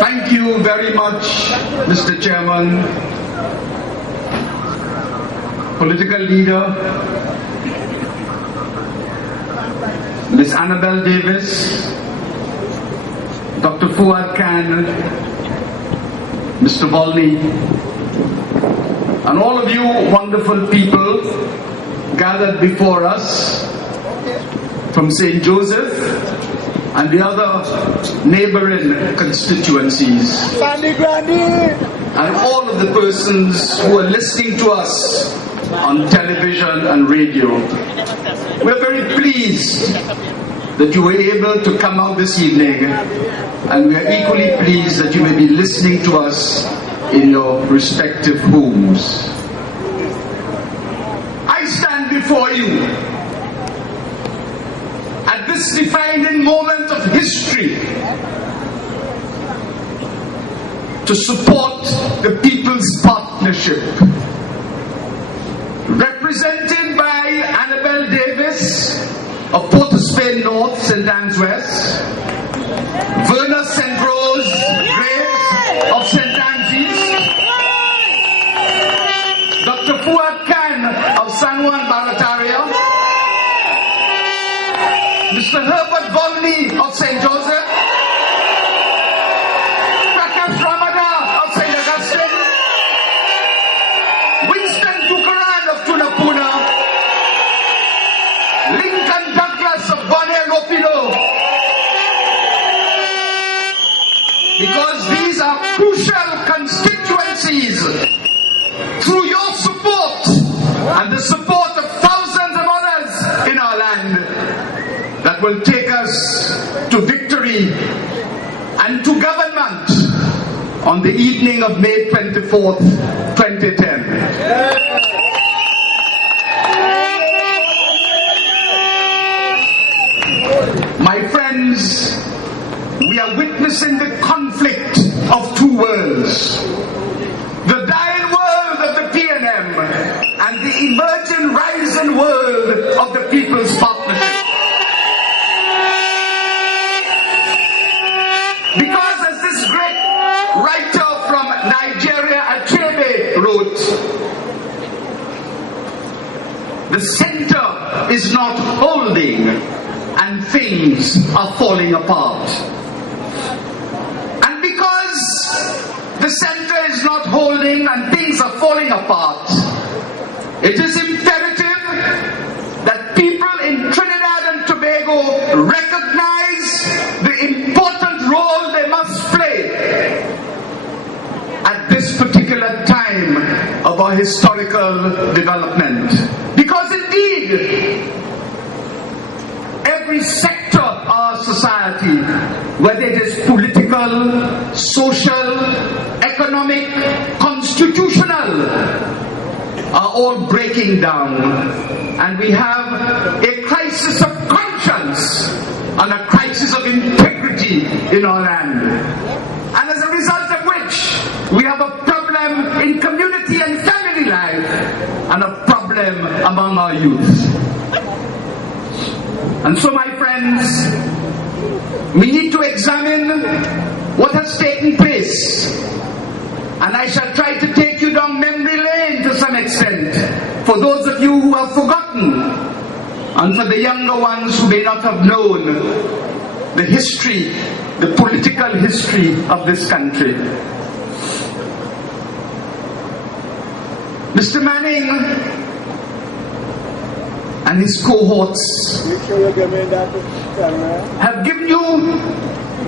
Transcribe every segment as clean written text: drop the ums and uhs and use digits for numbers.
Thank you very much, Mr. Chairman, political leader, Ms. Annabelle Davis, Dr. Fuad Khan, Mr. Volney, and all of you wonderful people gathered before us from St. Joseph and the other neighboring constituencies, and all of the persons who are listening to us on television and radio. We're very pleased that you were able to come out this evening, and we are equally pleased that you may be listening to us in your respective homes. I stand before you at this defining moment of history to support the People's Partnership, represented by Annabelle Davis of Port of Spain North, St. Anne's West, Verna St. Rose Graves of St. Anne's East, Dr. Fuad Khan of San Juan Barataria, Mr. Herbert Volney of St. Joseph, Prakash Ramada of St. Augustine, Winston Tukaran of Tunapuna, Lincoln Douglas of Bonner Lopino, because these are crucial constituencies. Through your support and the support of thousands of others in our land, that will take us to victory and to government on the evening of May 24th, 2010. My friends, we are witnessing the conflict of two worlds. The dying world of the PNM and the emerging, rising world of the People's Partnership. Because as this great writer from Nigeria, Achebe, wrote, the center is not holding and things are falling apart. And because the center is not holding and things are falling apart, it is imperative that people in Trinidad and Tobago recognize the important role they must play at this particular time of our historical development. Because indeed, every sector of our society, whether it is political, social, economic, constitutional, are all breaking down. And we have a crisis of conscience and a crisis of integrity in our land. And as a result of which, we have a problem in community and family life and a problem among our youth. And so, my friends, we need to examine what has taken place. And I shall try to take you down memory lane to some extent, for those of you who have forgotten, and for the younger ones who may not have known the history, the political history of this country. Mr. Manning and his cohorts have given you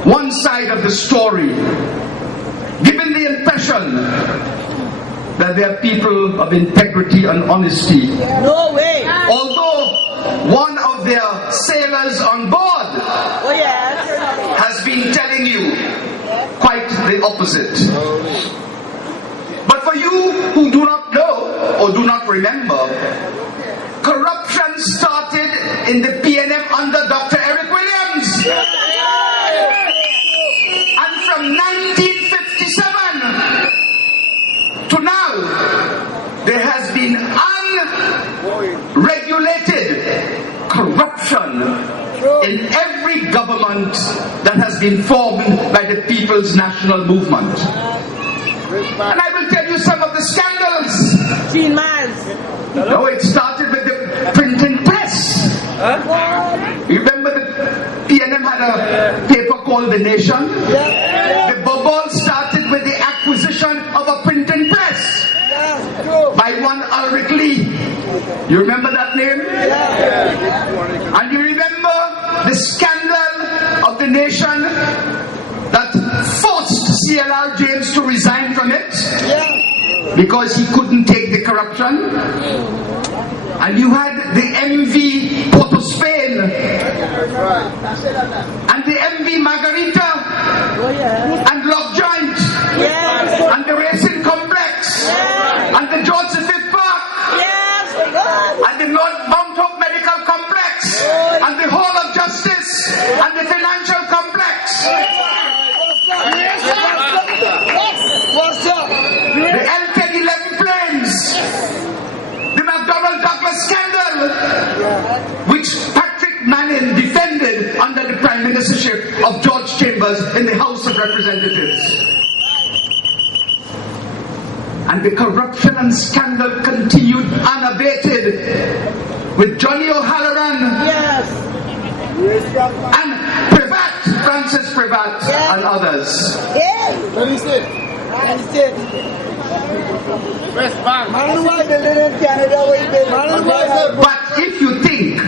one side of the story, given the impression that they are people of integrity and honesty. No way! Although one of their sailors on board has been telling you quite the opposite. But for you who do not know or do not remember, corruption started in the PNM under Dr. Eric Williams. And from 1957 to now, there has been unregulated corruption in every government that has been formed by the People's National Movement. And I will tell you some of the scandals. No, it started with the printing press. You remember the PNM had a paper called The Nation? The bubble started with the acquisition of a printing press by one Ulrich Lee. You remember that name? And you remember the scandal of The Nation that forced CLR James to resign from it because he couldn't take the corruption. And you had the MV Port of Spain and the MV Margarita and Lock Joint and the Racing Complex and the George V Park and the North Mount Hope Medical Complex and the Hall of Justice and the Financial Complex. The L-10-11 planes, the McDonnell Douglas scandal, which Patrick Manning defended under the Prime Ministership of George Chambers in the House of Representatives. And the corruption and scandal continued unabated with Johnny O'Halloran and Privat, Francis Privat and others. But if you think